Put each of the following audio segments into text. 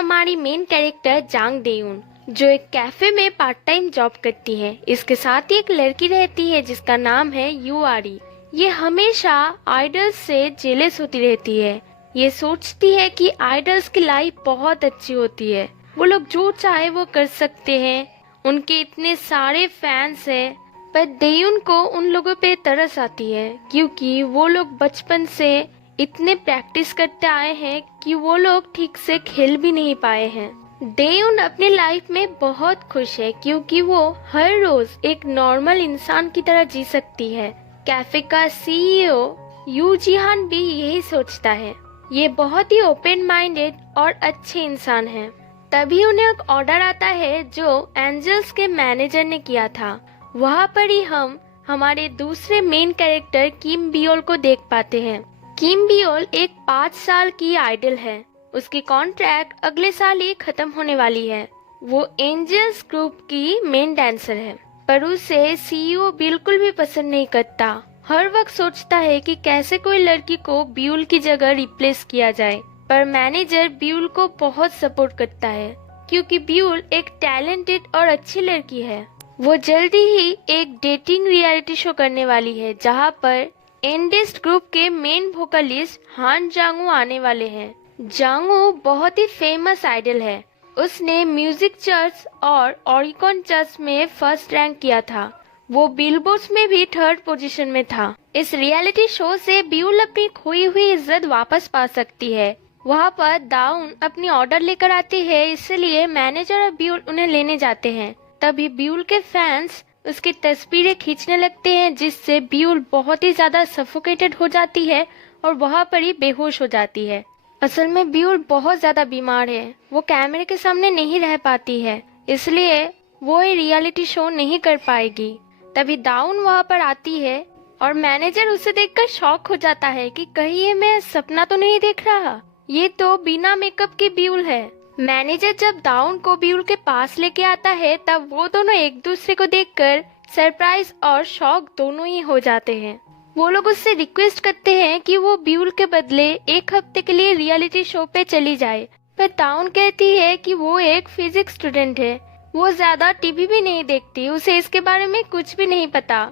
हमारी main character जांग डेयुन, जो एक कैफे में पार्ट टाइम जॉब करती है। इसके साथ ही एक लड़की रहती है जिसका नाम है यूआरी। ये हमेशा आइडल्स से जेलस होती रहती है। ये सोचती है कि आइडल्स की लाइफ बहुत अच्छी होती है, वो लोग जो चाहे वो कर सकते हैं, उनके इतने सारे फैंस हैं। पर डेयुन को उन लोगों पे तरस आती है क्योंकि वो लोग बचपन से इतने प्रैक्टिस करते आए हैं कि वो लोग ठीक से खेल भी नहीं पाए हैं। डेयुन अपनी लाइफ में बहुत खुश है क्योंकि वो हर रोज एक नॉर्मल इंसान की तरह जी सकती है। कैफे का सीईओ यू जिहान भी यही सोचता है। ये बहुत ही ओपन माइंडेड और अच्छे इंसान हैं। तभी उन्हें एक ऑर्डर आता है जो एंजल्स के मैनेजर ने किया था। वहाँ पर ही हम हमारे दूसरे मेन कैरेक्टर किम बियोल को देख पाते हैं। किम बियोल एक 5 साल की आइडल है। उसकी कॉन्ट्रैक्ट अगले साल ही खत्म होने वाली है। वो एंजल्स ग्रुप की मेन डांसर है, पर उसे सीईओ बिल्कुल भी पसंद नहीं करता। हर वक्त सोचता है कि कैसे कोई लड़की को बियूल की जगह रिप्लेस किया जाए। पर मैनेजर बियूल को बहुत सपोर्ट करता है क्योंकि बियूल एक टैलेंटेड और अच्छी लड़की है। वो जल्दी ही एक डेटिंग रियलिटी शो करने वाली है जहाँ पर एंडेस्ट ग्रुप के मेन वोकलिस्ट हान जांगू आने वाले हैं। जांगू बहुत ही फेमस आइडल है। उसने म्यूजिक चर्च और ऑरिकॉन चर्च में फर्स्ट रैंक किया था। वो बिलबोर्ड में भी 3rd पोजीशन में था। इस रियलिटी शो से बियूल अपनी खोई हुई इज्जत वापस पा सकती है। वहाँ पर दाउन अपनी ऑर्डर लेकर आती है, इसलिए मैनेजर और बियूल उन्हें लेने जाते हैं। तभी बियूल के फैंस उसकी तस्वीरें खींचने लगते हैं, जिससे बियूल बहुत ही ज्यादा सफोकेटेड हो जाती है और वहाँ पर ही बेहोश हो जाती है। असल में बियूल बहुत ज्यादा बीमार है, वो कैमरे के सामने नहीं रह पाती है, इसलिए वो ये रियलिटी शो नहीं कर पाएगी। तभी दाउन वहाँ पर आती है और मैनेजर उसे देखकर शॉक हो जाता है कि कहीं ये मैं सपना तो नहीं देख रहा, ये तो बिना मेकअप की बियूल है। मैनेजर जब दाउन को बियूल के पास लेके आता है तब वो दोनों एक दूसरे को देखकर सरप्राइज और शॉक दोनों ही हो जाते हैं। वो लोग उससे रिक्वेस्ट करते हैं कि वो बियूल के बदले 1 हफ्ते के लिए रियलिटी शो पे चली जाए, पर दाउन कहती है कि वो एक फिजिक्स स्टूडेंट है, वो ज्यादा टीवी भी नहीं देखती, उसे इसके बारे में कुछ भी नहीं पता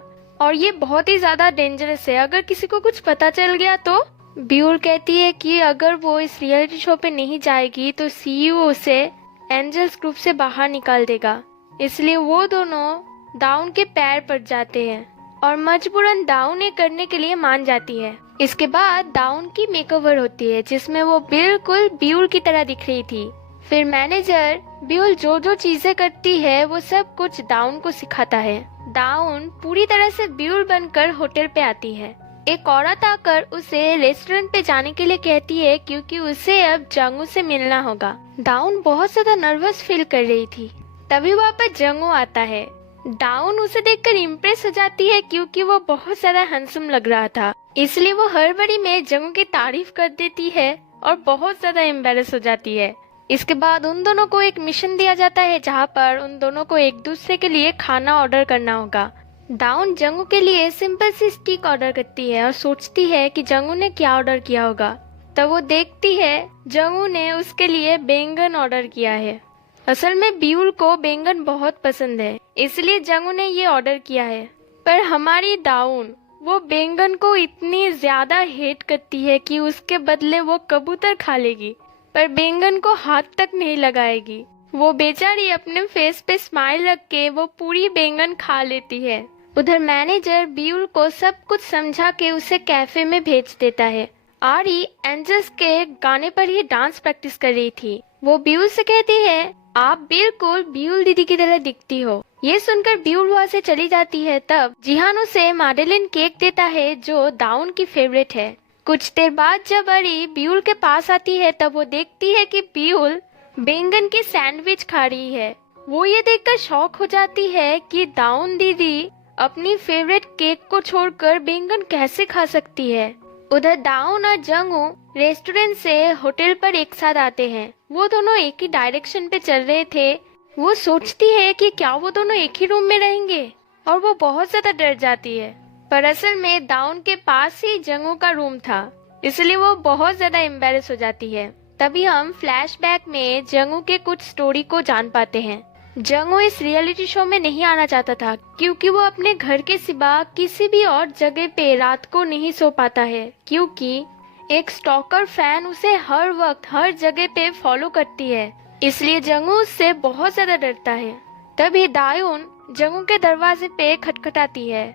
और ये बहुत ही ज्यादा डेंजरस है, अगर किसी को कुछ पता चल गया तो। बियूल कहती है कि अगर वो इस रियलिटी शो पे नहीं जाएगी तो सीईओ उसे एंजल्स ग्रुप से बाहर निकाल देगा। इसलिए वो दोनों दाउन के पैर पड़ जाते हैं और मजबूरन दाउन ये करने के लिए मान जाती है। इसके बाद दाउन की मेकओवर होती है जिसमें वो बिल्कुल बियूल की तरह दिख रही थी। फिर मैनेजर बियूल जो जो चीजें करती है वो सब कुछ दाउन को सिखाता है। दाउन पूरी तरह से बियूल बनकर होटल पे आती है। एक औरत आकर उसे रेस्टोरेंट पे जाने के लिए कहती है क्योंकि उसे अब जंगू से मिलना होगा। दाउन बहुत ज्यादा नर्वस फील कर रही थी। तभी वहाँ पर जंगू आता है। दाउन उसे देखकर इम्प्रेस हो जाती है क्योंकि वो बहुत ज्यादा हैंडसम लग रहा था, इसलिए वो हड़बड़ी में जंगू की तारीफ कर देती है और बहुत ज्यादा एम्बेरस हो जाती है। इसके बाद उन दोनों को एक मिशन दिया जाता है जहाँ पर उन दोनों को एक दूसरे के लिए खाना ऑर्डर करना होगा। दाउन जंगू के लिए सिंपल सी स्टिक ऑर्डर करती है और सोचती है कि जंगू ने क्या ऑर्डर किया होगा। तब वो देखती है जंगू ने उसके लिए बैंगन ऑर्डर किया है। असल में बियूल को बैंगन बहुत पसंद है, इसलिए जंगू ने ये ऑर्डर किया है। पर हमारी दाउन वो बैंगन को इतनी ज्यादा हेट करती है कि उसके बदले वो कबूतर खा लेगी, पर बैंगन को हाथ तक नहीं लगाएगी। वो बेचारी अपने फेस पे स्माइल रख के वो पूरी बैंगन खा लेती है। उधर मैनेजर बियूल को सब कुछ समझा के उसे कैफे में भेज देता है। आरी एंजल्स के गाने पर ही डांस प्रैक्टिस कर रही थी। वो बियूल से कहती है, आप बिल्कुल बियूल दीदी की तरह दिखती हो। ये सुनकर बियूल वहाँ से चली जाती है। तब जिहान उसे माडेलिन केक देता है जो दाउन की फेवरेट है। कुछ देर बाद जब आरी बियूल के पास आती है तब वो देखती है कि बियूल बैंगन की सैंडविच खा रही है। वो ये देखकर शॉक हो जाती है कि दाउन दीदी अपनी फेवरेट केक को छोड़कर बैंगन कैसे खा सकती है। उधर दाउन और जंगू रेस्टोरेंट से होटल पर एक साथ आते हैं। वो दोनों एक ही डायरेक्शन पे चल रहे थे। वो सोचती है कि क्या वो दोनों एक ही रूम में रहेंगे और वो बहुत ज्यादा डर जाती है, पर असल में दाउन के पास ही जंगू का रूम था, इसलिए वो बहुत ज्यादा एम्बेरस हो जाती है। तभी हम फ्लैशबैक में जंगू के कुछ स्टोरी को जान पाते हैं। जंगू इस रियलिटी शो में नहीं आना चाहता था क्योंकि वो अपने घर के सिवा किसी भी और जगह पे रात को नहीं सो पाता है, क्योंकि एक स्टॉकर फैन उसे हर वक्त हर जगह पे फॉलो करती है, इसलिए जंगू उससे बहुत ज्यादा डरता है। तभी दायून जंगू के दरवाजे पे खटखटाती है।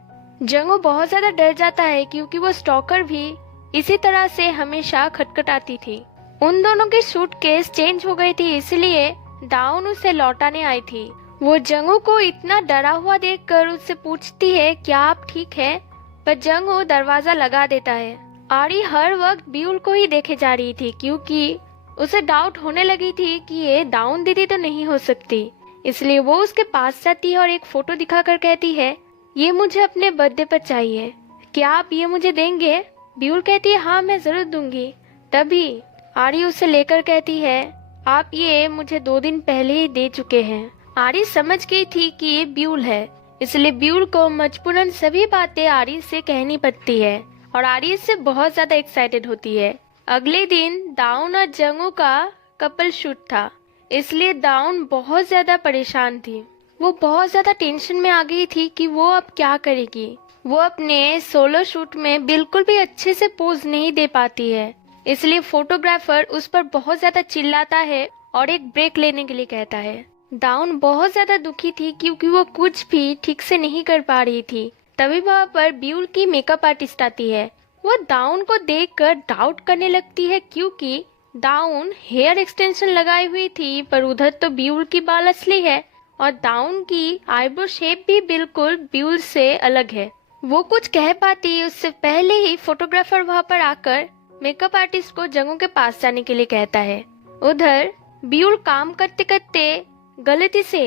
जंगू बहुत ज्यादा डर जाता है क्योंकि वो स्टॉकर भी इसी तरह से हमेशा खटखटाती थी। उन दोनों की सूटकेस चेंज हो गई थी, इसलिए दाऊन उसे लौटाने आई थी। वो जंगू को इतना डरा हुआ देखकर उससे पूछती है क्या आप ठीक है, पर जंगू दरवाजा लगा देता है। आरी हर वक्त ब्यूल को ही देखे जा रही थी क्योंकि उसे डाउट होने लगी थी कि ये दाऊन दीदी तो नहीं हो सकती, इसलिए वो उसके पास जाती है और एक फोटो दिखाकर कहती है ये मुझे अपने बर्थडे पर चाहिए, क्या आप ये मुझे देंगे? ब्यूल कहती है हाँ मैं जरूर दूंगी। तभी आरी उसे लेकर कहती है आप ये मुझे 2 दिन पहले ही दे चुके हैं। आरी समझ गई थी कि ये ब्यूल है, इसलिए ब्यूल को मजबूरन सभी बातें आरी से कहनी पड़ती है और आरी इससे बहुत ज्यादा एक्साइटेड होती है। अगले दिन दाऊन और जंगू का कपल शूट था, इसलिए दाऊन बहुत ज्यादा परेशान थी। वो बहुत ज्यादा टेंशन में आ गई थी कि वो अब क्या करेगी। वो अपने सोलो शूट में बिल्कुल भी अच्छे से पोज नहीं दे पाती है, इसलिए फोटोग्राफर उस पर बहुत ज्यादा चिल्लाता है और एक ब्रेक लेने के लिए कहता है। दाऊन बहुत ज्यादा दुखी थी क्योंकि वो कुछ भी ठीक से नहीं कर पा रही थी। तभी वहाँ पर ब्यूल की मेकअप आर्टिस्ट आती है। वो दाऊन को देखकर डाउट करने लगती है क्योंकि दाऊन हेयर एक्सटेंशन लगाई हुई थी, पर उधर तो ब्यूल की बाल असली है और दाऊन की आईब्रो शेप भी बिल्कुल ब्यूल से अलग है। वो कुछ कह पाती उससे पहले ही फोटोग्राफर वहाँ पर आकर मेकअप आर्टिस्ट को जंगू के पास जाने के लिए कहता है। उधर ब्यूल काम करते करते गलती से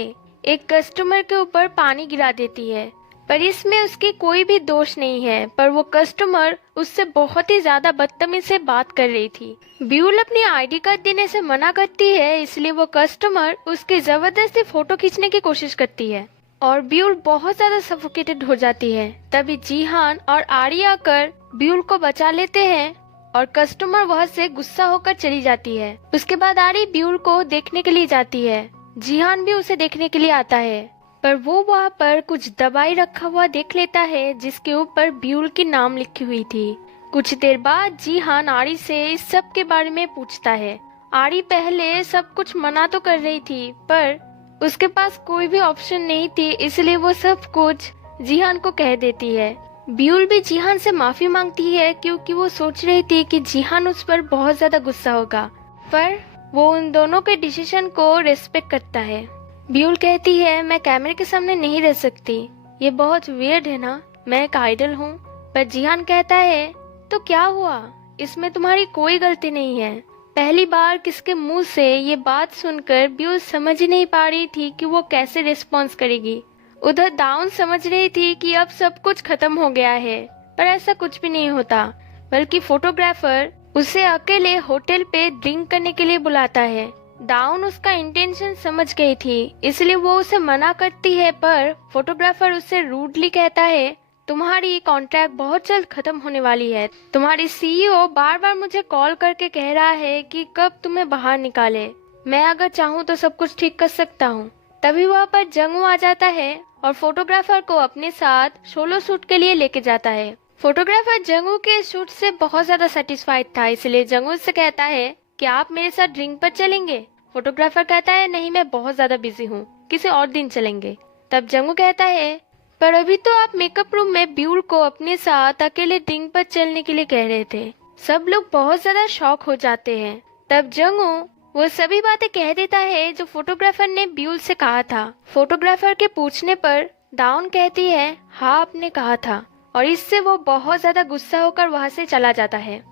एक कस्टमर के ऊपर पानी गिरा देती है, पर इसमें उसकी कोई भी दोष नहीं है, पर वो कस्टमर उससे बहुत ही ज्यादा बदतमीजी से बात कर रही थी। ब्यूल अपनी आईडी कार्ड देने से मना करती है, इसलिए वो कस्टमर उसकी जबरदस्ती फोटो खींचने की कोशिश करती है और ब्यूल बहुत ज्यादा सफोकेटेड हो जाती है। तभी जीहान और आरी आकर ब्यूल को बचा लेते हैं और कस्टमर वहाँ से गुस्सा होकर चली जाती है। उसके बाद आरी ब्यूल को देखने के लिए जाती है। जीहान भी उसे देखने के लिए आता है, पर वो वहाँ पर कुछ दवाई रखा हुआ देख लेता है जिसके ऊपर ब्यूल की नाम लिखी हुई थी। कुछ देर बाद जीहान आरी से इस सब के बारे में पूछता है। आरी पहले सब कुछ मना तो कर रही थी, पर उसके पास कोई भी ऑप्शन नहीं थी, इसलिए वो सब कुछ जीहान को कह देती है। ब्यूल भी जीहान से माफी मांगती है क्योंकि वो सोच रही थी कि जीहान उस पर बहुत ज्यादा गुस्सा होगा, पर वो उन दोनों के डिसीजन को रेस्पेक्ट करता है। ब्यूल कहती है मैं कैमरे के सामने नहीं रह सकती, ये बहुत वियर्ड है ना, मैं एक आइडल हूँ। पर जीहान कहता है तो क्या हुआ, इसमें तुम्हारी कोई गलती नहीं है। पहली बार किसके मुंह से ये बात सुनकर ब्यूल समझ ही नहीं पा रही थी कि वो कैसे रिस्पॉन्स करेगी। उधर दाऊन समझ रही थी कि अब सब कुछ खत्म हो गया है, पर ऐसा कुछ भी नहीं होता, बल्कि फोटोग्राफर उसे अकेले होटल पे ड्रिंक करने के लिए बुलाता है। दाऊन उसका इंटेंशन समझ गई थी, इसलिए वो उसे मना करती है, पर फोटोग्राफर उससे रूडली कहता है तुम्हारी कॉन्ट्रैक्ट बहुत जल्द खत्म होने वाली है। तुम्हारी सीईओ बार बार मुझे कॉल करके कह रहा है कि कब तुम्हें बाहर निकाले। मैं अगर चाहूँ तो सब कुछ ठीक कर सकता हूँ। तभी वहाँ पर जंगू आ जाता है और फोटोग्राफर को अपने साथ सोलो शूट के लिए लेके जाता है। फोटोग्राफर जंगू के शूट से बहुत ज्यादा सेटिस्फाइड था, इसलिए जंगू से कहता है क्या आप मेरे साथ ड्रिंक पर चलेंगे? फोटोग्राफर कहता है नहीं, मैं बहुत ज्यादा बिजी हूँ, किसी और दिन चलेंगे। तब जंगू कहता है पर अभी तो आप मेकअप रूम में ब्यूल को अपने साथ अकेले ड्रिंक पर चलने के लिए कह रहे थे। सब लोग बहुत ज्यादा शॉक हो जाते हैं। तब जंगू वो सभी बातें कह देता है जो फोटोग्राफर ने ब्यूल से कहा था। फोटोग्राफर के पूछने पर दाऊन कहती है हाँ आपने कहा था, और इससे वो बहुत ज्यादा गुस्सा होकर वहाँ से चला जाता है।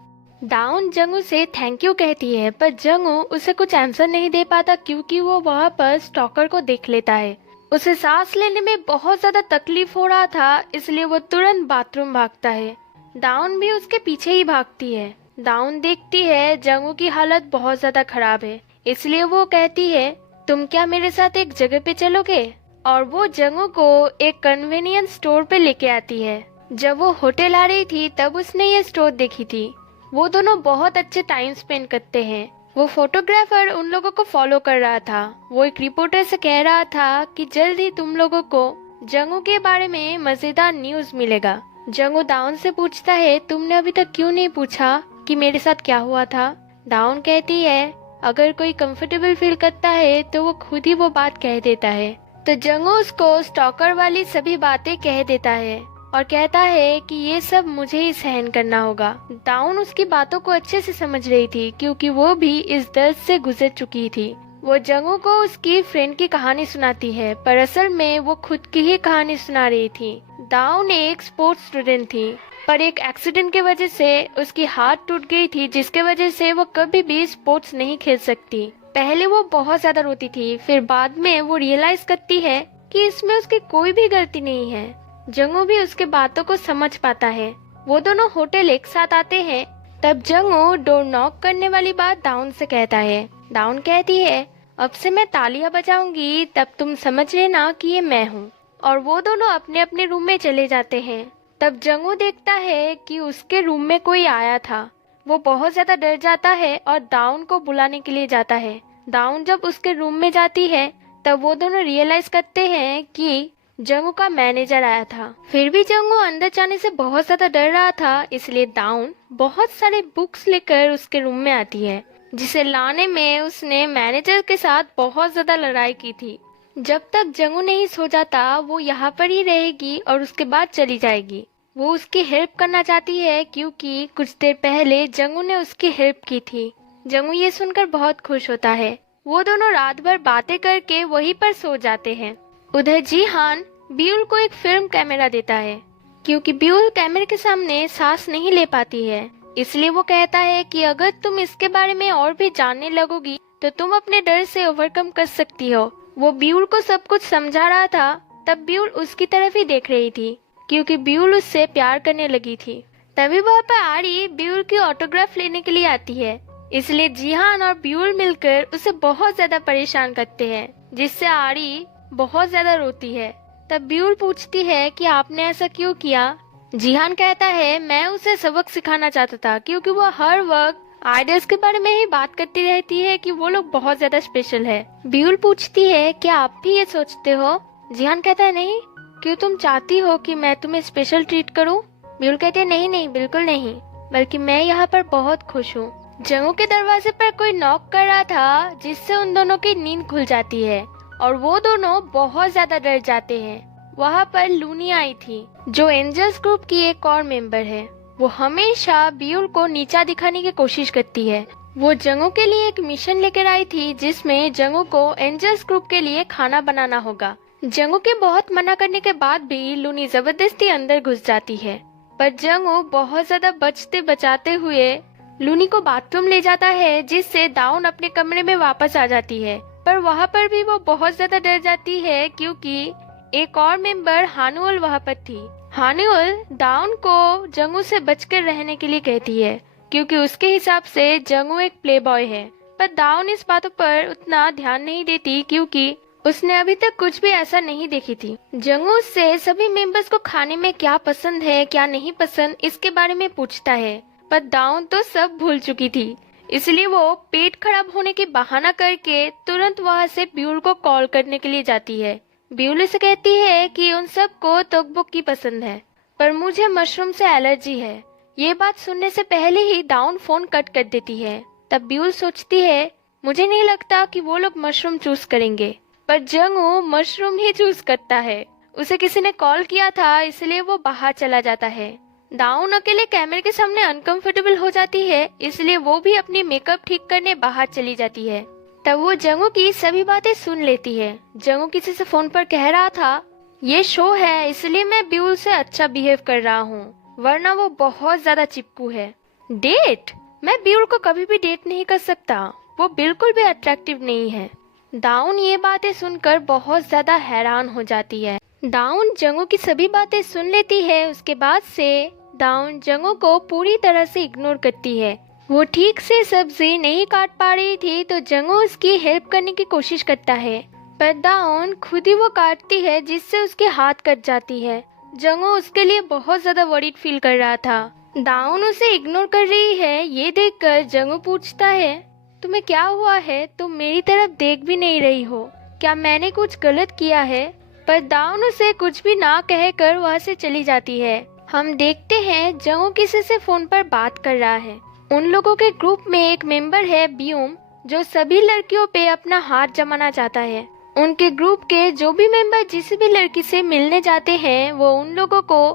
दाऊन जंगू से थैंक यू कहती है, पर जंगू उसे कुछ आंसर नहीं दे पाता क्योंकि वो वहाँ पर स्टॉकर को देख लेता है। उसे सांस लेने में बहुत ज्यादा तकलीफ हो रहा था, इसलिए वो तुरंत बाथरूम भागता है। दाऊन भी उसके पीछे ही भागती है। दाऊन देखती है जंगू की हालत बहुत ज्यादा खराब है, इसलिए वो कहती है तुम क्या मेरे साथ एक जगह पे चलोगे? और वो जंगू को एक कन्वीनियंस स्टोर पे लेके आती है। जब वो होटल आ रही थी तब उसने ये स्टोर देखी थी। वो दोनों बहुत अच्छे टाइम स्पेंड करते हैं। वो फोटोग्राफर उन लोगों को फॉलो कर रहा था। वो एक रिपोर्टर से कह रहा था कि जल्द ही तुम लोगों को जंगू के बारे में मजेदार न्यूज मिलेगा। जंगू दाउन से पूछता है, तुमने अभी तक क्यों नहीं पूछा कि मेरे साथ क्या हुआ था? दाउन कहती है, अगर कोई कंफर्टेबल फील करता है तो वो खुद ही वो बात कह देता है। तो जंगू उसको स्टॉकर वाली सभी बातें कह देता है और कहता है कि ये सब मुझे ही सहन करना होगा। दाउन उसकी बातों को अच्छे से समझ रही थी क्योंकि वो भी इस दर्द से गुजर चुकी थी। वो जंगू को उसकी फ्रेंड की कहानी सुनाती है, पर असल में वो खुद की ही कहानी सुना रही थी। दाउन एक स्पोर्ट्स स्टूडेंट थी, पर एक एक्सीडेंट की वजह से उसकी हाथ टूट गई थी, जिसके वजह से वो कभी भी स्पोर्ट्स नहीं खेल सकती। पहले वो बहुत ज्यादा रोती थी, फिर बाद में वो रियलाइज करती है कि इसमें उसकी कोई भी गलती नहीं है। जंगू भी उसके बातों को समझ पाता है। वो दोनों होटल एक साथ आते हैं। तब जंगू डोर नॉक करने वाली बात दाउन से कहता है। दाउन कहती है, अब से मैं तालियां बजाऊंगी, तब तुम समझ लेना कि ये मैं हूँ। और वो दोनों अपने अपने रूम में चले जाते हैं। तब जंगू देखता है कि उसके रूम में कोई आया था। वो बहुत ज्यादा डर जाता है और दाउन को बुलाने के लिए जाता है। दाउन जब उसके रूम में जाती है तब वो दोनों रियलाइज करते हैं कि जंगू का मैनेजर आया था। फिर भी जंगू अंदर जाने से बहुत ज्यादा डर रहा था, इसलिए दाउन बहुत सारे बुक्स लेकर उसके रूम में आती है, जिसे लाने में उसने मैनेजर के साथ बहुत ज्यादा लड़ाई की थी। जब तक जंगू नहीं सो जाता वो यहाँ पर ही रहेगी और उसके बाद चली जाएगी। वो उसकी हेल्प करना चाहती है क्योंकि कुछ देर पहले जंगू ने उसकी हेल्प की थी। जंगू ये सुनकर बहुत खुश होता है। वो दोनों रात भर बातें करके वहीं पर सो जाते हैं। उधर जीहान ब्यूल को एक फिल्म कैमरा देता है क्योंकि ब्यूल कैमरे के सामने सांस नहीं ले पाती है। इसलिए वो कहता है कि अगर तुम इसके बारे में और भी जानने लगोगी तो तुम अपने डर से ओवरकम कर सकती हो। वो ब्यूल को सब कुछ समझा रहा था, तब ब्यूल उसकी तरफ ही देख रही थी क्योंकि ब्यूल उससे प्यार करने लगी थी। तभी वहाँ पर आरी ब्यूल की ऑटोग्राफ लेने के लिए आती है, इसलिए जीहान और ब्यूल मिलकर उसे बहुत ज्यादा परेशान करते हैं, जिससे आरी बहुत ज्यादा रोती है। तब ब्यूल पूछती है कि आपने ऐसा क्यों किया? जीहान कहता है, मैं उसे सबक सिखाना चाहता था क्योंकि वो हर वक्त आइडल्स के बारे में ही बात करती रहती है कि वो लोग बहुत ज्यादा स्पेशल है। ब्यूल पूछती है, क्या आप भी ये सोचते हो? जीहान कहता है, नहीं। क्यों, तुम चाहती हो कि मैं तुम्हें स्पेशल ट्रीट करूं? ब्यूल कहते हैं, नहीं नहीं, बिल्कुल नहीं, बल्कि मैं यहाँ पर बहुत खुश हूँ। जंगू के दरवाजे पर कोई नॉक कर रहा था, जिससे उन दोनों की नींद खुल जाती है और वो दोनों बहुत ज्यादा डर जाते हैं। वहाँ पर लूनी आई थी, जो एंजल्स ग्रुप की एक और मेंबर है। वो हमेशा ब्यूल को नीचा दिखाने की कोशिश करती है। वो जंगू के लिए एक मिशन लेकर आई थी, जिसमें जंगू को एंजल्स ग्रुप के लिए खाना बनाना होगा। जंगू के बहुत मना करने के बाद भी लूनी जबरदस्ती अंदर घुस जाती है, पर जंगू बहुत ज्यादा बचते बचाते हुए लूनी को बाथरूम ले जाता है, जिससे दाउन अपने कमरे में वापस आ जाती है। पर वहाँ पर भी वो बहुत ज्यादा डर जाती है क्योंकि एक और मेंबर हानुअल वहाँ पर थी। हानुअल दाउन को जंगू से बचकर रहने के लिए कहती है क्योंकि उसके हिसाब से जंगू एक प्लेबॉय है। पर दाउन इस बातों पर उतना ध्यान नहीं देती क्योंकि उसने अभी तक कुछ भी ऐसा नहीं देखी थी। जंगू से सभी मेंबर्स को खाने में क्या पसंद है क्या नहीं पसंद इसके बारे में पूछता है, पर दाउन तो सब भूल चुकी थी। इसलिए वो पेट खराब होने के बहाना करके तुरंत वहाँ से ब्यूल को कॉल करने के लिए जाती है। ब्यूल से कहती है कि उन सबको तोकबोक की पसंद है, पर मुझे मशरूम से एलर्जी है। ये बात सुनने से पहले ही दाउन फोन कट कर देती है। तब ब्यूल सोचती है, मुझे नहीं लगता कि वो लोग मशरूम चूज करेंगे, पर जंगू मशरूम ही चूज करता है। उसे किसी ने कॉल किया था, इसलिए वो बाहर चला जाता है। दाउन अकेले कैमरे के सामने अनकंफर्टेबल हो जाती है, इसलिए वो भी अपनी मेकअप ठीक करने बाहर चली जाती है। तब वो जंगू की सभी बातें सुन लेती है। जंगू किसी से फोन पर कह रहा था, ये शो है इसलिए मैं ब्यूल से अच्छा बिहेव कर रहा हूँ, वरना वो बहुत ज्यादा चिपकू है। डेट? मैं ब्यूल को कभी भी डेट नहीं कर सकता, वो बिल्कुल भी अट्रैक्टिव नहीं है। दाउन ये बातें सुनकर बहुत ज्यादा हैरान हो जाती है। दाउन जंगू की सभी बातें सुन लेती है। उसके बाद से दाउन जंगू को पूरी तरह से इग्नोर करती है। वो ठीक से सब्जी नहीं काट पा रही थी तो जंगू उसकी हेल्प करने की कोशिश करता है, पर दाउन खुद ही वो काटती है, जिससे उसके हाथ कट जाती है। जंगू उसके लिए बहुत ज्यादा वरीड फील कर रहा था। दाउन उसे इग्नोर कर रही है, ये देखकर जंगू पूछता है, तुम्हें क्या हुआ है? तुम मेरी तरफ देख भी नहीं रही हो। क्या मैंने कुछ गलत किया है? पर दाउन उसे कुछ भी ना कहकर वहाँ से चली जाती है। हम देखते हैं जंगू किसी से फोन पर बात कर रहा है। उन लोगों के ग्रुप में एक मेंबर है बियूम, जो सभी लड़कियों पे अपना हाथ जमाना चाहता है। उनके ग्रुप के जो भी मेंबर जिस भी लड़की से मिलने जाते हैं वो उन लोगों को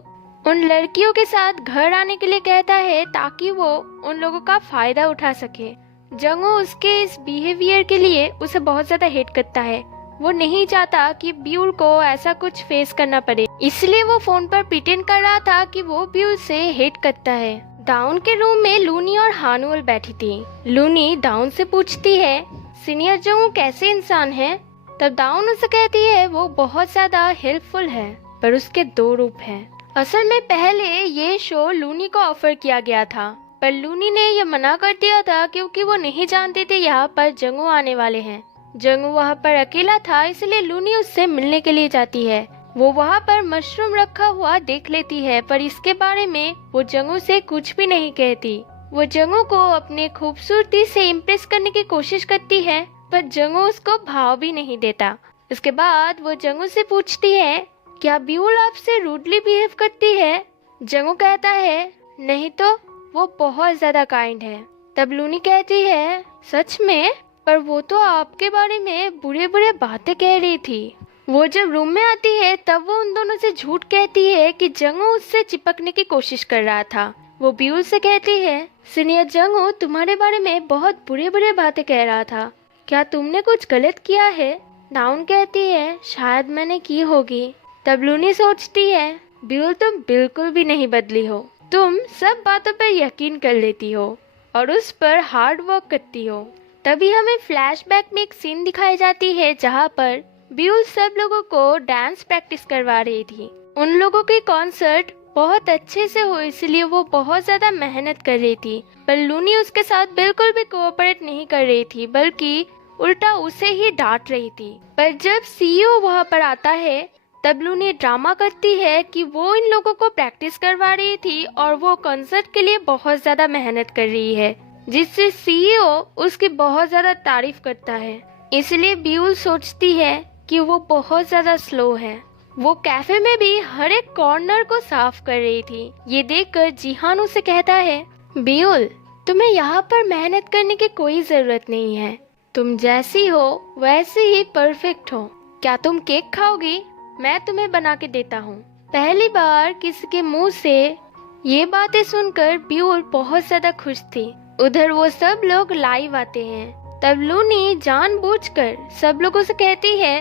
उन लड़कियों के साथ घर आने के लिए कहता है ताकि वो उन लोगों का फायदा उठा सके। जंगू उसके इस बिहेवियर के लिए उसे बहुत ज्यादा हेट करता है। वो नहीं चाहता कि ब्यूल को ऐसा कुछ फेस करना पड़े, इसलिए वो फोन पर प्रिटेंड कर रहा था कि वो ब्यूल से हेट करता है। दाउन के रूम में लूनी और हानुअल बैठी थी। लूनी दाउन से पूछती है सीनियर जंगू कैसे इंसान है? तब दाउन उसे कहती है वो बहुत ज्यादा हेल्पफुल है, पर उसके दो रूप हैं। असल में पहले ये शो लूनी को ऑफर किया गया था, पर लूनी ने यह मना कर दिया था क्योंकि वो नहीं जानते थे यहाँ पर जंगू आने वाले हैं। जंगू वहाँ पर अकेला था, इसलिए लूनी उससे मिलने के लिए जाती है। वो वहाँ पर मशरूम रखा हुआ देख लेती है, पर इसके बारे में वो जंगू से कुछ भी नहीं कहती। वो जंगू को अपने खूबसूरती से इम्प्रेस करने की कोशिश करती है, पर जंगू उसको भाव भी नहीं देता। उसके बाद वो जंगू से पूछती है क्या ब्यूल आपसे रूडली बिहेव करती है? जंगू कहता है नहीं तो, वो बहुत ज्यादा काइंड है। तब लूनी कहती है सच में? पर वो तो आपके बारे में बुरे बुरे बातें कह रही थी। वो जब रूम में आती है तब वो उन दोनों से झूठ कहती है कि जंगू उससे चिपकने की कोशिश कर रहा था। वो ब्यूल से कहती है सीनियर जंगू तुम्हारे बारे में बहुत बुरे बुरे बातें कह रहा था, क्या तुमने कुछ गलत किया है? दाउन कहती है शायद मैंने की होगी। तब लूनी सोचती है ब्यूल तुम बिल्कुल भी नहीं बदली हो, तुम सब बातों पर यकीन कर लेती हो और उस पर हार्ड वर्क करती हो। तभी हमें फ्लैशबैक में एक सीन दिखाई जाती है जहाँ पर ब्यूल सब लोगों को डांस प्रैक्टिस करवा रही थी। उन लोगों के कॉन्सर्ट बहुत अच्छे से हो, इसलिए वो बहुत ज्यादा मेहनत कर रही थी, पर लूनी उसके साथ बिल्कुल भी कोऑपरेट नहीं कर रही थी, बल्कि उल्टा उसे ही डांट रही थी। पर जब सीईओ वहाँ पर आता है तब लूनी ड्रामा करती है कि वो इन लोगों को प्रैक्टिस करवा रही थी और वो कॉन्सर्ट के लिए बहुत ज्यादा मेहनत कर रही है, जिससे सीईओ उसकी बहुत ज्यादा तारीफ करता है। इसलिए ब्यूल सोचती है कि वो बहुत ज्यादा स्लो है। वो कैफे में भी हर एक कॉर्नर को साफ कर रही थी। ये देखकर जिहान उसे कहता है ब्यूल तुम्हें यहाँ पर मेहनत करने की कोई जरूरत नहीं है, तुम जैसी हो वैसे ही परफेक्ट हो। क्या तुम केक खाओगी? मैं तुम्हें बना के देता हूँ। पहली बार किसी के मुंह से ये बातें सुनकर ब्यूल बहुत ज्यादा खुश थी। उधर वो सब लोग लाइव आते हैं। तब लूनी जानबूझकर सब लोगों से कहती है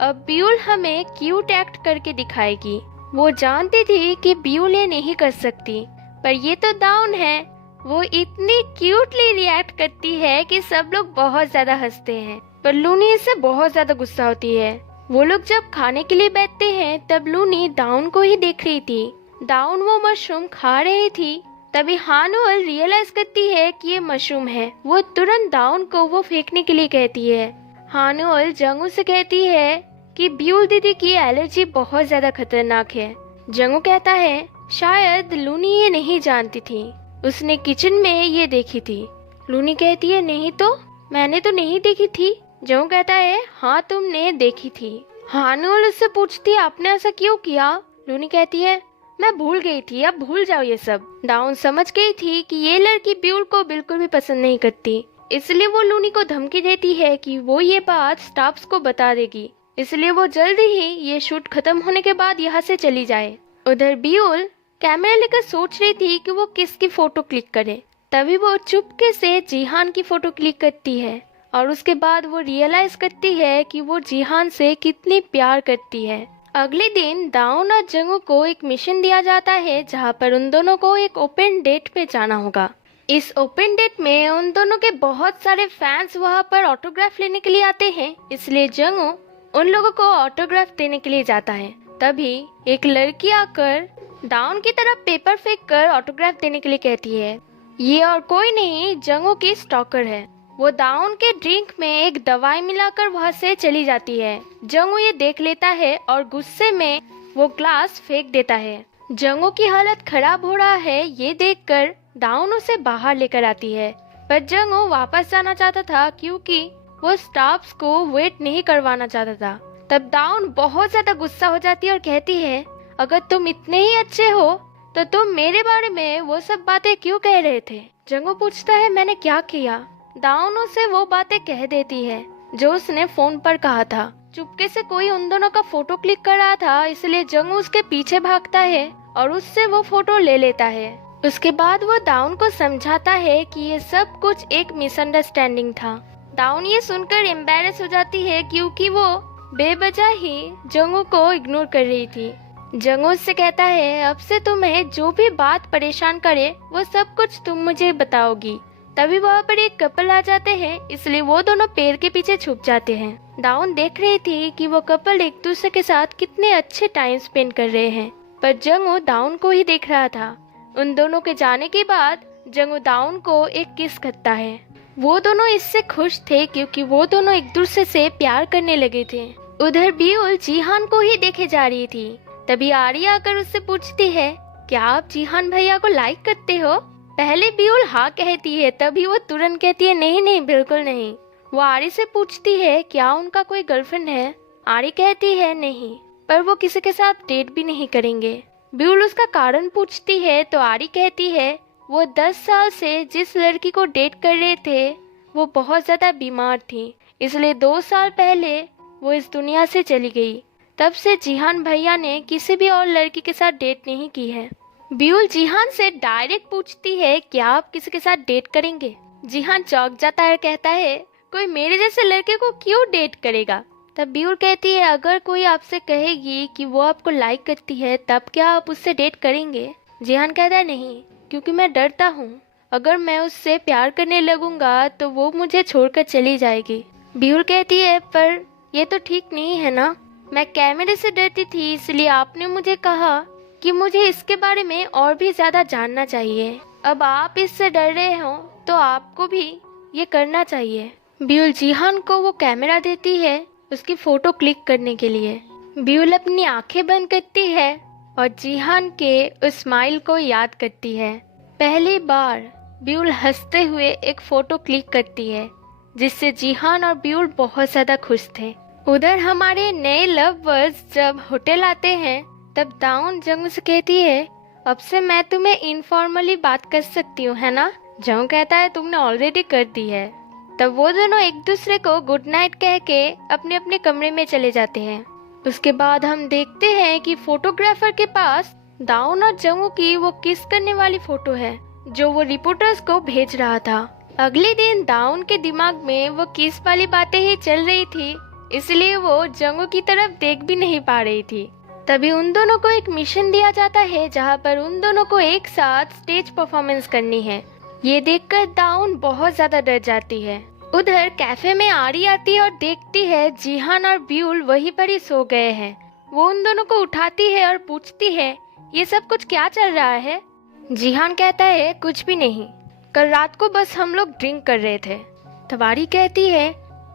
अब ब्यूल हमें क्यूट एक्ट करके दिखाएगी। वो जानती थी कि ब्यूल ये नहीं कर सकती, पर ये तो दाउन है। वो इतनी क्यूटली रिएक्ट करती है कि सब लोग बहुत ज्यादा हंसते हैं, पर लूनी इससे बहुत ज्यादा गुस्सा होती है। वो लोग जब खाने के लिए बैठते हैं तब लूनी दाउन को ही देख रही थी। दाउन वो मशरूम खा रही थी। तभी हानुअल रियलाइज करती है कि ये मशरूम है। वो तुरंत दाउन को वो फेंकने के लिए कहती है। हानुअल जंगू से कहती है कि ब्यूल दीदी की एलर्जी बहुत ज्यादा खतरनाक है। जंगू कहता है शायद लूनी ये नहीं जानती थी, उसने किचन में ये देखी थी। लूनी कहती है नहीं तो, मैंने तो नहीं देखी थी। जंगू कहता है हाँ तुमने देखी थी। हानुअल उससे पूछती है आपने ऐसा क्यों किया? लूनी कहती है मैं भूल गई थी, अब भूल जाओ ये सब। दाउन समझ गई थी कि ये लड़की ब्यूल को बिल्कुल भी पसंद नहीं करती, इसलिए वो लूनी को धमकी देती है कि वो ये बात स्टाफ्स को बता देगी। इसलिए वो जल्दी ही ये शूट खत्म होने के बाद यहाँ से चली जाए। उधर ब्यूल कैमरा लेकर सोच रही थी कि वो किसकी फोटो क्लिक करे। तभी वो चुपके से जिहान की फोटो क्लिक करती है और उसके बाद वो रियलाइज करती है कि वो जिहान से कितनी प्यार करती है। अगले दिन दाउन और जंगू को एक मिशन दिया जाता है जहाँ पर उन दोनों को एक ओपन डेट पे जाना होगा। इस ओपन डेट में उन दोनों के बहुत सारे फैंस वहाँ पर ऑटोग्राफ लेने के लिए आते हैं, इसलिए जंगू उन लोगों को ऑटोग्राफ देने के लिए जाता है। तभी एक लड़की आकर दाउन की तरफ पेपर फेंक कर ऑटोग्राफ देने के लिए कहती है। ये और कोई नहीं जंगू की स्टॉकर है। वो दाउन के ड्रिंक में एक दवाई मिलाकर वहाँ से चली जाती है। जंगू ये देख लेता है और गुस्से में वो ग्लास फेंक देता है। जंगू की हालत खराब हो रहा है ये देखकर दाउन उसे बाहर लेकर आती है। पर जंगू वापस जाना चाहता था क्योंकि वो स्टाफ्स को वेट नहीं करवाना चाहता था। तब दाउन बहुत ज्यादा गुस्सा हो जाती है और कहती है, अगर तुम इतने ही अच्छे हो तो तुम मेरे बारे में वो सब बातें क्यों कह रहे थे? जंगू पूछता है, मैंने क्या किया? दाउन उसे वो बातें कह देती है जो उसने फोन पर कहा था। चुपके से कोई उन दोनों का फोटो क्लिक कर रहा था, इसलिए जंगू उसके पीछे भागता है और उससे वो फोटो ले लेता है। उसके बाद वो दाउन को समझाता है कि ये सब कुछ एक मिसअंडरस्टैंडिंग था। दाउन ये सुनकर एम्बैरेस हो जाती है क्योंकि वो बेवजह ही जंगू को इग्नोर कर रही थी। जंगू उससे कहता है, अब से तुम्हें जो भी बात परेशान करे वो सब कुछ तुम मुझे बताओगी। तभी वहाँ पर एक कपल आ जाते हैं, इसलिए वो दोनों पेड़ के पीछे छुप जाते हैं। दाउन देख रही थी कि वो कपल एक दूसरे के साथ कितने अच्छे टाइम स्पेंड कर रहे हैं, पर जंगू दाउन को ही देख रहा था। उन दोनों के जाने के बाद जंगू दाउन को एक किस करता है। वो दोनों इससे खुश थे क्योंकि वो दोनों एक दूसरे से प्यार करने लगे थे। उधर बीउल जीहान को ही देखे जा रही थी। तभी आरी आकर उससे पूछती है, क्या आप जीहान भैया को लाइक करते हो? पहले बीउल हाँ कहती है, तभी वो तुरंत कहती है, नहीं नहीं बिल्कुल नहीं। वो आरी से पूछती है, क्या उनका कोई गर्लफ्रेंड है? आरी कहती है नहीं, पर वो किसी के साथ डेट भी नहीं करेंगे। बीउल उसका कारण पूछती है तो आरी कहती है, वो 10 साल से जिस लड़की को डेट कर रहे थे वो बहुत ज्यादा बीमार थी, इसलिए 2 साल पहले वो इस दुनिया से चली गई। तब से जीहान भैया ने किसी भी और लड़की के साथ डेट नहीं की है। बीउल जीहान से डायरेक्ट पूछती है, क्या आप किसी के साथ डेट करेंगे? जीहान चौंक जाता है, कहता है, कोई मेरे जैसे लड़के को क्यों डेट करेगा? तब बीउल कहती है, अगर कोई आपसे कहेगी कि वो आपको लाइक करती है तब क्या आप उससे डेट करेंगे? जीहान कहता है, नहीं, क्योंकि मैं डरता हूँ अगर मैं उससे प्यार करने लगूंगा तो वो मुझे छोड़कर चली जाएगी। बीउल कहती है, पर ये तो ठीक नहीं है ना, मैं कैमरे से डरती थी, इसलिए आपने मुझे कहा कि मुझे इसके बारे में और भी ज्यादा जानना चाहिए। अब आप इससे डर रहे हो तो आपको भी ये करना चाहिए। बीउल जीहान को वो कैमरा देती है उसकी फोटो क्लिक करने के लिए। बीउल अपनी आंखें बंद करती है और जीहान के उस स्माइल को याद करती है। पहली बार बीउल हंसते हुए एक फोटो क्लिक करती है, जिससे जीहान और बीउल बहुत ज्यादा खुश थे। उधर हमारे नए लवर्स जब होटल आते हैं तब दाउन जंगू से कहती है, अब से मैं तुम्हें इनफॉर्मली बात कर सकती हूँ, है ना? जंगू कहता है, तुमने ऑलरेडी कर दी है। तब वो दोनों एक दूसरे को गुड नाइट कह के अपने अपने कमरे में चले जाते हैं। उसके बाद हम देखते हैं कि फोटोग्राफर के पास दाउन और जंगू की वो किस करने वाली फोटो है जो वो रिपोर्टर्स को भेज रहा था। अगले दिन दाउन के दिमाग में वो किस वाली बातें ही चल रही थी, इसलिए वो जंगू की तरफ देख भी नहीं पा रही थी। तभी उन दोनों को एक मिशन दिया जाता है जहाँ पर उन दोनों को एक साथ स्टेज परफॉर्मेंस करनी है। ये देखकर दाउन बहुत ज्यादा डर जाती है। उधर कैफे में आरी आती है और देखती है जीहान और बीउल वहीं पर ही सो गए हैं। वो उन दोनों को उठाती है और पूछती है, ये सब कुछ क्या चल रहा है? जीहान कहता है, कुछ भी नहीं, कल रात को बस हम लोग ड्रिंक कर रहे थे। तब आरी कहती है,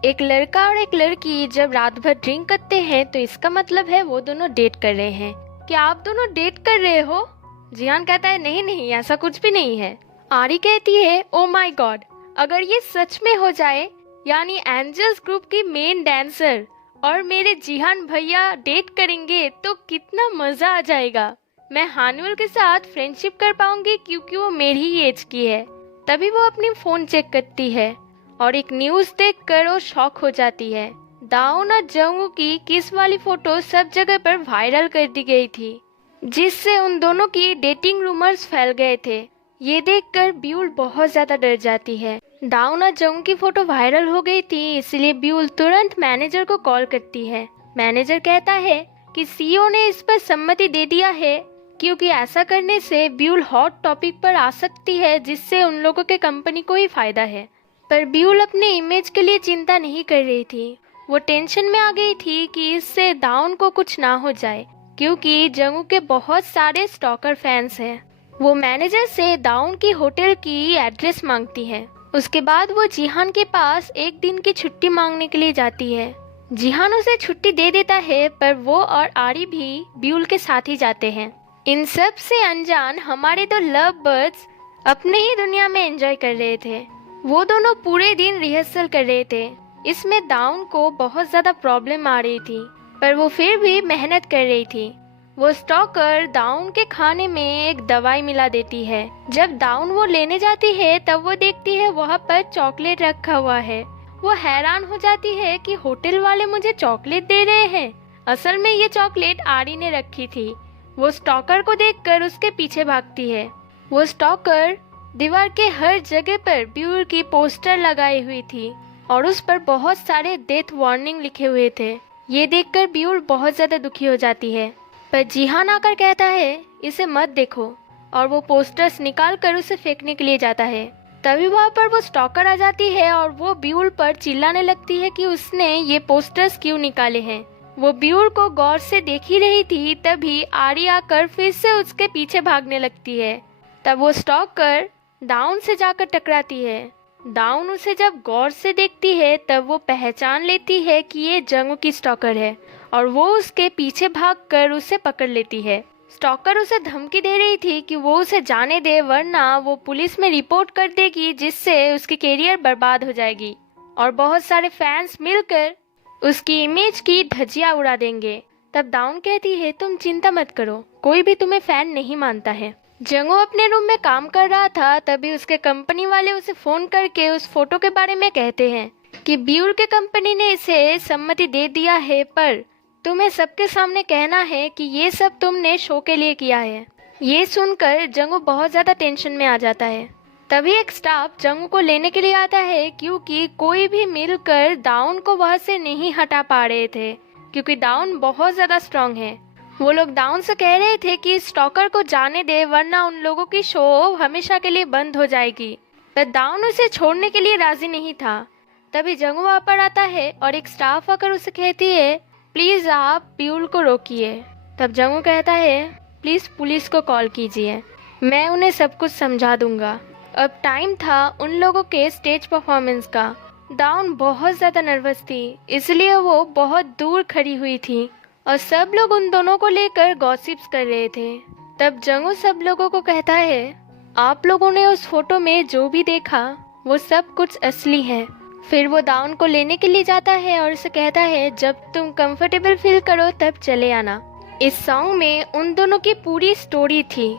एक लड़का और एक लड़की जब रात भर ड्रिंक करते हैं तो इसका मतलब है वो दोनों डेट कर रहे हैं। क्या आप दोनों डेट कर रहे हो? जीहान कहता है, नहीं नहीं, ऐसा कुछ भी नहीं है। आरी कहती है, ओ माय गॉड, अगर ये सच में हो जाए, यानी एंजल्स ग्रुप की मेन डांसर और मेरे जीहान भैया डेट करेंगे तो कितना मजा आ जाएगा। मैं हानुअल के साथ फ्रेंडशिप कर पाऊंगी क्योंकि वो मेरी ही एज की है। तभी वो अपनी फोन चेक करती है और एक न्यूज देखकर वो शॉक हो जाती है। दाउन और जंगू की किस वाली फोटो सब जगह पर वायरल कर दी गई थी, जिससे उन दोनों की डेटिंग रूमर्स फैल गए थे। ये देखकर बीउल बहुत ज्यादा डर जाती है। दाउन और जंगू की फोटो वायरल हो गई थी, इसलिए बीउल तुरंत मैनेजर को कॉल करती है। मैनेजर कहता है कि सीईओ ने इस पर सम्मति दे दिया है क्योंकि ऐसा करने से बीउल हॉट टॉपिक पर आ सकती है, जिससे उन लोगों के कंपनी को ही फायदा है। पर बीउल अपने इमेज के लिए चिंता नहीं कर रही थी। वो टेंशन में आ गई थी कि इससे दाउन को कुछ ना हो जाए, क्योंकि जंगू के बहुत सारे स्टॉकर फैंस हैं। वो मैनेजर से दाउन की होटल की एड्रेस मांगती है। उसके बाद वो जीहान के पास एक दिन की छुट्टी मांगने के लिए जाती है। जीहान उसे छुट्टी दे देता है, पर वो और आरी भी बीउल के साथ ही जाते हैं। इन सब से अनजान हमारे दो लव बर्ड्स अपने ही दुनिया में एंजॉय कर रहे थे। वो दोनों पूरे दिन रिहर्सल कर रहे थे। इसमें दाउन को बहुत ज्यादा प्रॉब्लम आ रही थी, पर वो फिर भी मेहनत कर रही थी। वो स्टॉकर दाउन के खाने में एक दवाई मिला देती है। जब दाउन वो लेने जाती है तब वो देखती है वहाँ पर चॉकलेट रखा हुआ है। वो हैरान हो जाती है कि होटल वाले मुझे चॉकलेट दे रहे हैं। असल में ये चॉकलेट आरी ने रखी थी। वो स्टॉकर को देखकर उसके पीछे भागती है। वो स्टॉकर दीवार के हर जगह पर ब्यूल की पोस्टर लगाई हुई थी और उस पर बहुत सारे डेथ वार्निंग लिखे हुए थे। ये देखकर ब्यूल बहुत ज्यादा दुखी हो जाती है, पर जिहान आकर कहता है इसे मत देखो, और वो पोस्टर्स निकाल कर उसे फेंकने के लिए जाता है। तभी वहाँ पर वो स्टॉकर आ जाती है और वो ब्यूल पर चिल्लाने लगती है कि उसने ये पोस्टर्स क्यों निकाले हैं। वो ब्यूल को गौर से देख ही रही थी, तभी आरी आकर फिर से उसके पीछे भागने लगती है। तब वो स्टॉकर दाउन से जाकर टकराती है। दाउन उसे जब गौर से देखती है तब वो पहचान लेती है कि ये जंगू की स्टॉकर है और वो उसके पीछे भागकर उसे पकड़ लेती है। स्टॉकर उसे धमकी दे रही थी कि वो उसे जाने दे, वरना वो पुलिस में रिपोर्ट कर देगी, जिससे उसकी कैरियर बर्बाद हो जाएगी और बहुत सारे फैंस मिलकर उसकी इमेज की धज्जियां उड़ा देंगे। तब दाउन कहती है तुम चिंता मत करो, कोई भी तुम्हें फैन नहीं मानता है। जंगू अपने रूम में काम कर रहा था, तभी उसके कंपनी वाले उसे फोन करके उस फोटो के बारे में कहते हैं कि ब्यूल के कंपनी ने इसे सम्मति दे दिया है, पर तुम्हें सबके सामने कहना है कि ये सब तुमने शो के लिए किया है। ये सुनकर जंगू बहुत ज्यादा टेंशन में आ जाता है। तभी एक स्टाफ जंगू को लेने के लिए आता है, क्योंकि कोई भी मिलकर दाउन को वहां से नहीं हटा पा रहे थे, क्योंकि दाउन बहुत ज्यादा स्ट्रांग है। वो लोग दाउन से कह रहे थे कि स्टॉकर को जाने दे, वरना उन लोगों की शो हमेशा के लिए बंद हो जाएगी। पर दाउन उसे छोड़ने के लिए राजी नहीं था। तभी जंगू वहाँ पर आता है और एक स्टाफ आकर उसे कहती है प्लीज आप ब्यूल को रोकिए। तब जंगू कहता है प्लीज पुलिस को कॉल कीजिए, मैं उन्हें सब कुछ समझा दूंगा। अब टाइम था उन लोगों के स्टेज परफॉर्मेंस का। दाउन बहुत ज्यादा नर्वस थी, इसलिए वो बहुत दूर खड़ी हुई थी और सब लोग उन दोनों को लेकर गॉसिप्स कर रहे थे। तब जंगू सब लोगों को कहता है आप लोगों ने उस फोटो में जो भी देखा वो सब कुछ असली है। फिर वो दाउन को लेने के लिए जाता है और उसे कहता है जब तुम कंफर्टेबल फील करो तब चले आना। इस सॉन्ग में उन दोनों की पूरी स्टोरी थी।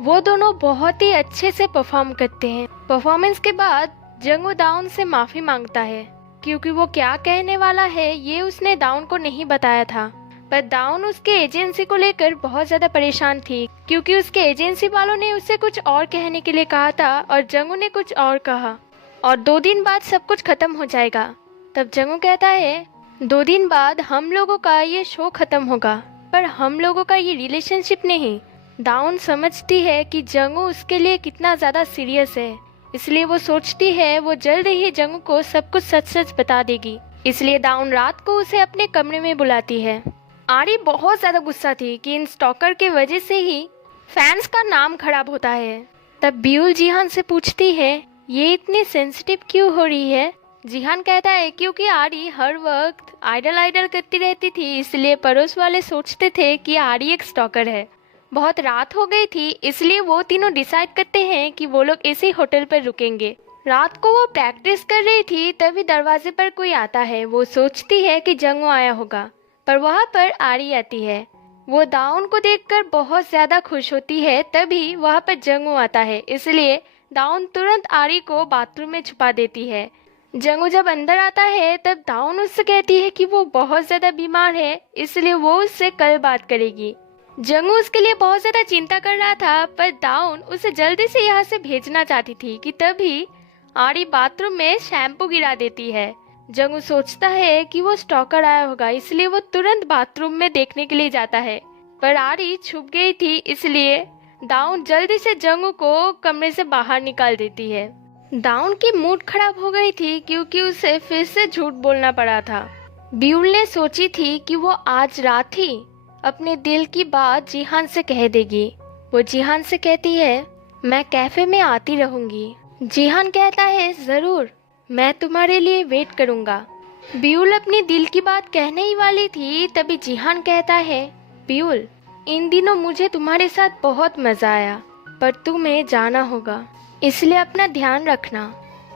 वो दोनों बहुत ही अच्छे से परफॉर्म करते हैं। परफॉर्मेंस के बाद जंगू दाउन से माफी मांगता है, क्योंकि वो क्या कहने वाला है ये उसने दाउन को नहीं बताया था। पर दाउन उसके एजेंसी को लेकर बहुत ज्यादा परेशान थी, क्योंकि उसके एजेंसी वालों ने उसे कुछ और कहने के लिए कहा था और जंगू ने कुछ और कहा, और 2 दिन बाद सब कुछ खत्म हो जाएगा। तब जंगू कहता है 2 दिन बाद हम लोगों का ये शो खत्म होगा, पर हम लोगों का ये रिलेशनशिप नहीं। दाउन समझती है कि जंगू उसके लिए कितना ज्यादा सीरियस है, इसलिए वो सोचती है वो जल्द ही जंगू को सब कुछ सच सच बता देगी। इसलिए दाउन रात को उसे अपने कमरे में बुलाती है। आरी बहुत ज्यादा गुस्सा थी कि इन स्टॉकर के वजह से ही फैंस का नाम खराब होता है। तब ब्यूल जिहान से पूछती है ये इतनी सेंसिटिव क्यों हो रही है। जिहान कहता है क्योंकि आरी हर वक्त आइडल करती रहती थी, इसलिए पड़ोस वाले सोचते थे कि आरी एक स्टॉकर है। बहुत रात हो गई थी, इसलिए वो तीनों डिसाइड करते हैं कि वो लोग इसी होटल पर रुकेंगे। रात को वो प्रैक्टिस कर रही थी, तभी दरवाजे पर कोई आता है। वो सोचती है कि जंगू आया होगा, पर वहाँ पर आरी आती है। वो दाउन को देखकर बहुत ज्यादा खुश होती है। तभी वहाँ पर जंगू आता है, इसलिए दाउन तुरंत आरी को बाथरूम में छुपा देती है। जंगू जब अंदर आता है तब दाउन उससे कहती है कि वो बहुत ज्यादा बीमार है, इसलिए वो उससे कल बात करेगी। जंगू उसके लिए बहुत ज्यादा चिंता कर रहा था, पर दाउन उसे जल्दी से यहाँ से भेजना चाहती थी कि तभी आरी बाथरूम में शैम्पू गिरा देती है। जंगू सोचता है कि वो स्टॉकर आया होगा, इसलिए वो तुरंत बाथरूम में देखने के लिए जाता है, पर आरी छुप गई थी, इसलिए दाउन जल्दी से जंगू को कमरे से बाहर निकाल देती है। दाउन की मूड खराब हो गई थी, क्योंकि उसे फिर से झूठ बोलना पड़ा था। ब्यूल ने सोची थी कि वो आज रात ही अपने दिल की बात जिहान से कह देगी। वो जिहान से कहती है मैं कैफे में आती रहूंगी। जिहान कहता है जरूर, मैं तुम्हारे लिए वेट करूंगा। ब्यूल अपनी दिल की बात कहने ही वाली थी, तभी जिहान कहता है ब्यूल, इन दिनों मुझे तुम्हारे साथ बहुत मजा आया, पर तुम्हें जाना होगा, इसलिए अपना ध्यान रखना।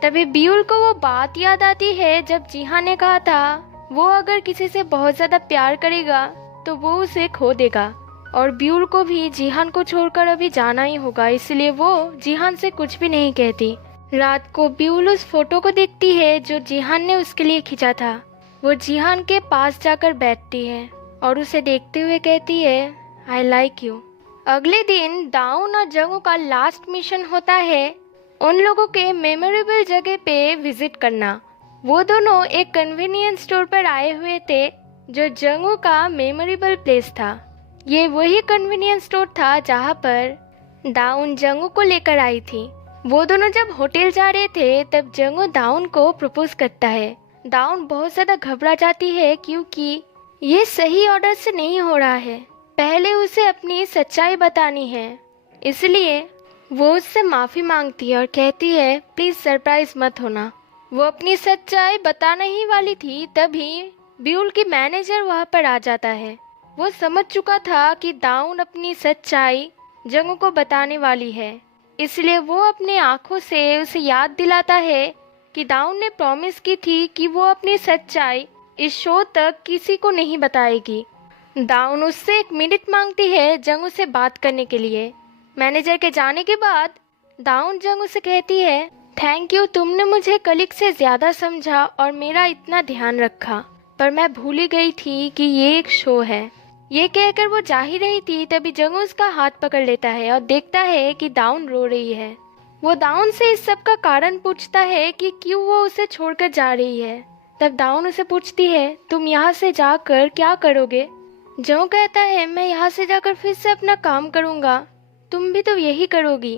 तभी ब्यूल को वो बात याद आती है जब जिहान ने कहा था वो अगर किसी से बहुत ज्यादा प्यार करेगा तो वो उसे खो देगा, और ब्यूल को भी जिहान को छोड़कर अभी जाना ही होगा, इसलिए वो जिहान से कुछ भी नहीं कहती। रात को ब्यूल उस फोटो को देखती है जो जिहान ने उसके लिए खींचा था। वो जिहान के पास जाकर बैठती है और उसे देखते हुए कहती है आई लाइक यू। अगले दिन दाउन और जंगू का लास्ट मिशन होता है उन लोगों के मेमोरेबल जगह पे विजिट करना। वो दोनों एक कन्वीनियंस स्टोर पर आए हुए थे जो जंगू का मेमोरेबल प्लेस था। ये वही कन्वीनियंस स्टोर था जहाँ पर दाउन जंगू को लेकर आई थी। वो दोनों जब होटल जा रहे थे तब जंगू दाउन को प्रपोज करता है। दाउन बहुत ज्यादा घबरा जाती है क्योंकि ये सही ऑर्डर से नहीं हो रहा है, पहले उसे अपनी सच्चाई बतानी है। इसलिए वो उससे माफी मांगती है और कहती है प्लीज सरप्राइज मत होना। वो अपनी सच्चाई बताने ही वाली थी तभी ब्यूल की मैनेजर वहाँ पर आ जाता है। वो समझ चुका था कि दाउन अपनी सच्चाई जंगू को बताने वाली है, इसलिए वो अपने आंखों से उसे याद दिलाता है कि दाउन ने प्रॉमिस की थी कि वो अपनी सच्चाई इस शो तक किसी को नहीं बताएगी। दाउन उससे 1 मिनट मांगती है जंगू से बात करने के लिए। मैनेजर के जाने के बाद दाउन जंगू से कहती है थैंक यू, तुमने मुझे कलीग से ज्यादा समझा और मेरा इतना ध्यान रखा, पर मैं भूल ही गई थी कि ये एक शो है। ये कहकर वो जा ही रही थी तभी जंगू उसका हाथ पकड़ लेता है और देखता है कि दाउन रो रही है। वो दाउन से इस सब का कारण पूछता है कि क्यों वो उसे छोड़कर जा रही है। तब दाउन उसे पूछती है तुम यहाँ से जाकर क्या करोगे। जंगू कहता है मैं यहाँ से जाकर फिर से अपना काम करूँगा, तुम भी तो यही करोगी।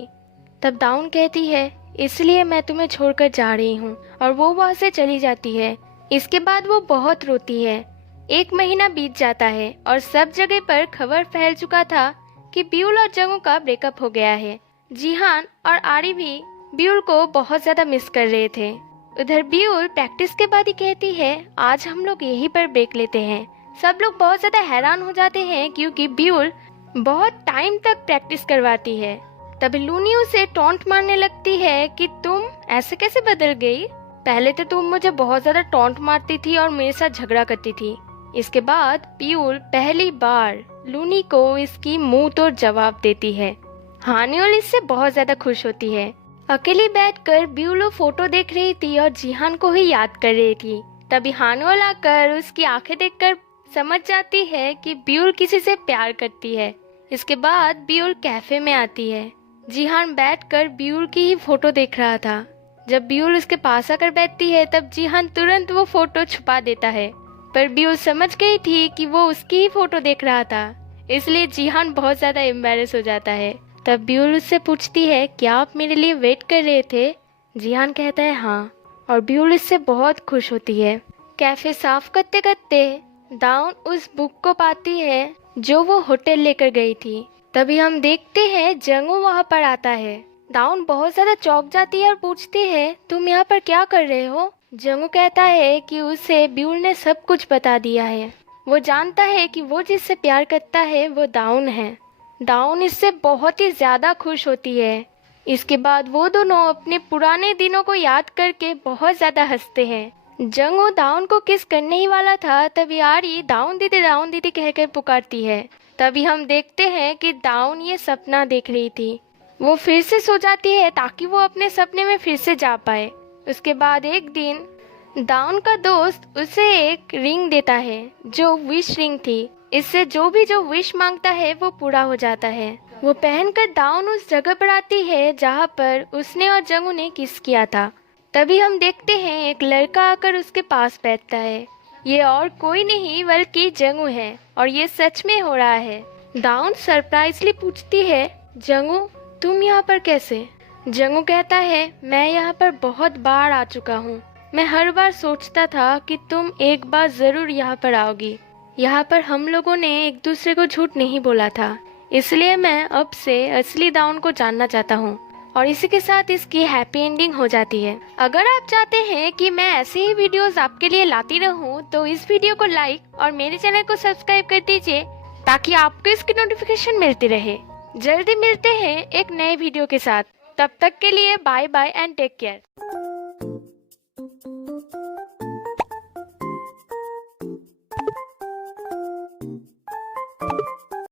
तब दाउन कहती है इसलिए मैं तुम्हें छोड़कर जा रही हूँ, और वो वहाँ से चली जाती है। इसके बाद वो बहुत रोती है। 1 महीना बीत जाता है और सब जगह पर खबर फैल चुका था कि ब्यूल और जंगू का ब्रेकअप हो गया है। जिहान और आरी भी ब्यूल को बहुत ज्यादा मिस कर रहे थे। उधर ब्यूल प्रैक्टिस के बाद ही कहती है आज हम लोग यहीं पर ब्रेक लेते हैं। सब लोग बहुत ज्यादा हैरान हो जाते हैं क्योंकि ब्यूल बहुत टाइम तक प्रैक्टिस करवाती है। तभी लूनी उसे टॉन्ट मारने लगती है कि तुम ऐसे कैसे बदल गई, पहले तो तुम मुझे बहुत ज्यादा टॉन्ट मारती थी और मेरे साथ झगड़ा करती थी। इसके बाद ब्यूल पहली बार लूनी को इसकी मुंह तोड़ जवाब देती है। हानियोल इससे बहुत ज्यादा खुश होती है। अकेली बैठकर ब्यूल फोटो देख रही थी और जिहान को ही याद कर रही थी। तभी हानियोल आकर उसकी आंखें देखकर समझ जाती है कि ब्यूल किसी से प्यार करती है। इसके बाद ब्यूल कैफे में आती है। जिहान बैठकर ब्यूल की ही फोटो देख रहा था। जब ब्यूल उसके पास आकर बैठती है तब जिहान तुरंत वो फोटो छुपा देता है, पर ब्यूल समझ गई थी कि वो उसकी ही फोटो देख रहा था, इसलिए जिहान बहुत ज्यादा एम्बैरेस हो जाता है। तब ब्यूल उससे पूछती है क्या आप मेरे लिए वेट कर रहे थे। जिहान कहता है हाँ, और ब्यूल इससे बहुत खुश होती है। कैफे साफ करते करते दाउन उस बुक को पाती है जो वो होटल लेकर गई थी। तभी हम देखते हैं जंगू वहाँ पर आता है। दाउन बहुत ज्यादा चौंक जाती है और पूछती है तुम यहाँ पर क्या कर रहे हो। जंगू कहता है कि उसे ब्यूल ने सब कुछ बता दिया है। वो जानता है कि वो जिससे प्यार करता है वो दाउन है। दाउन इससे बहुत ही ज्यादा खुश होती है। इसके बाद वो दोनों अपने पुराने दिनों को याद करके बहुत ज्यादा हंसते हैं। जंगू दाउन को किस करने ही वाला था तभी आरी दाउन दीदी कहकर पुकारती है। तभी हम देखते हैं कि दाउन ये सपना देख रही थी। वो फिर से सो जाती है ताकि वो अपने सपने में फिर से जा पाए। उसके बाद एक दिन दाउन का दोस्त उसे एक रिंग देता है जो विश रिंग थी। इससे जो विश मांगता है वो पूरा हो जाता है। वो पहनकर दाउन उस जगह पर आती है जहाँ पर उसने और जंगू ने किस किया था। तभी हम देखते हैं एक लड़का आकर उसके पास बैठता है। ये और कोई नहीं बल्कि जंगू है और ये सच में हो रहा है। दाउन सरप्राइजली पूछती है जंगू तुम यहाँ पर कैसे। जंगू कहता है मैं यहाँ पर बहुत बार आ चुका हूँ। मैं हर बार सोचता था कि तुम एक बार जरूर यहाँ पर आओगी। यहाँ पर हम लोगों ने एक दूसरे को झूठ नहीं बोला था, इसलिए मैं अब से असली दाउन को जानना चाहता हूँ। और इसी के साथ इसकी हैप्पी एंडिंग हो जाती है। अगर आप चाहते हैं कि मैं ऐसे ही वीडियोस आपके लिए लाती रहूं तो इस वीडियो को लाइक और मेरे चैनल को सब्सक्राइब कर दीजिए ताकि आपको इसकी नोटिफिकेशन मिलती रहे। जल्दी मिलते हैं एक नए वीडियो के साथ। तब तक के लिए bye bye and take care.